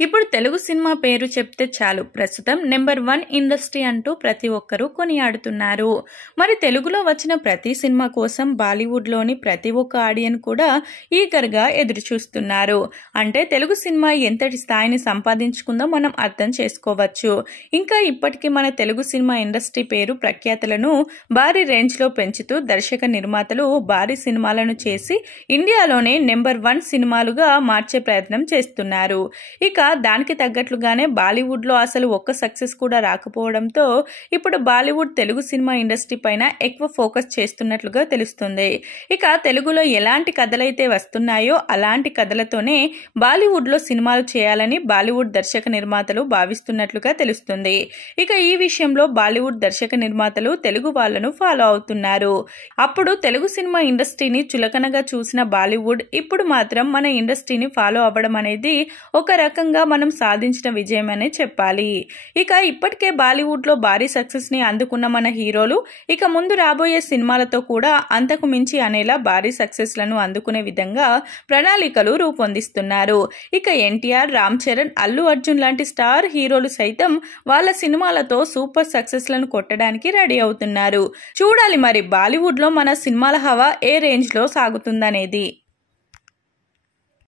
ఇప్పుడు తెలుగు సినిమా పేరు చెప్తే చాలు ప్రస్తుతం నెంబర్ 1 ఇండస్ట్రీ అంటూ ప్రతి ఒక్కరూ కొనియాడుతున్నారు. మరి తెలుగులో వచ్చిన ప్రతి సినిమా కోసం బాలీవుడ్లోని ప్రతి ఒక్క ఆడియన్ కూడా ఈగర్గా ఎదురుచూస్తున్నారు. అంటే తెలుగు సినిమా ఎంతటి స్థాయిని సంపాదించుకుందో మనం అర్థం చేసుకోవచ్చు. ఇంకా ఇప్పటికీ మన తెలుగు సినిమా ఇండస్ట్రీ పేరు ప్రఖ్యాతలను భారీ రేంజ్లో పెంచుతూ దర్శక నిర్మాతలు భారీ సినిమాలను చేసి ఇండియాలోనే నెంబర్ 1 సినిమాలుగా మార్చే ప్రయత్నం చేస్తున్నారు. ఇక దానికి తగ్గట్లుగానే బాలీవుడ్ లో అసలు ఒక్క సక్సెస్ కూడా రాకపోవడంతో ఇప్పుడు బాలీవుడ్ తెలుగు సినిమా ఇండస్ట్రీ పైన ఎక్కువ ఫోకస్ చేస్తున్నట్లుగా తెలుస్తుంది. ఇక తెలుగులో ఎలాంటి కథలైతే వస్తున్నాయో అలాంటి కథలతోనే బాలీవుడ్ లో సినిమాలు చేయాలని బాలీవుడ్ దర్శక నిర్మాతలు భావిస్తున్నట్లుగా తెలుస్తుంది. ఇక ఈ విషయంలో బాలీవుడ్ దర్శక నిర్మాతలు తెలుగు వాళ్లను ఫాలో అవుతున్నారు. అప్పుడు తెలుగు సినిమా ఇండస్ట్రీని చులకనగా చూసిన బాలీవుడ్ ఇప్పుడు మాత్రం మన ఇండస్ట్రీని ఫాలో అవ్వడం అనేది ఒక రకంగా మనం సాధించిన విజయమనే చెప్పాలి. ఇక ఇప్పటికే బాలీవుడ్ లో భారీ సక్సెస్ ని అందుకున్న మన హీరోలు ఇక ముందు రాబోయే సినిమాలతో కూడా అంతకు మించి అనేలా భారీ సక్సెస్ లను అందుకునే విధంగా ప్రణాళికలు రూపొందిస్తున్నారు. ఇక ఎన్టీఆర్, రామ్ చరణ్, అల్లు అర్జున్ లాంటి స్టార్ హీరోలు సైతం వాళ్ళ సినిమాలతో సూపర్ సక్సెస్ లను కొట్టడానికి రెడీ అవుతున్నారు. చూడాలి మరి బాలీవుడ్ లో మన సినిమాల హవా ఏ రేంజ్ లో సాగుతుందనేది.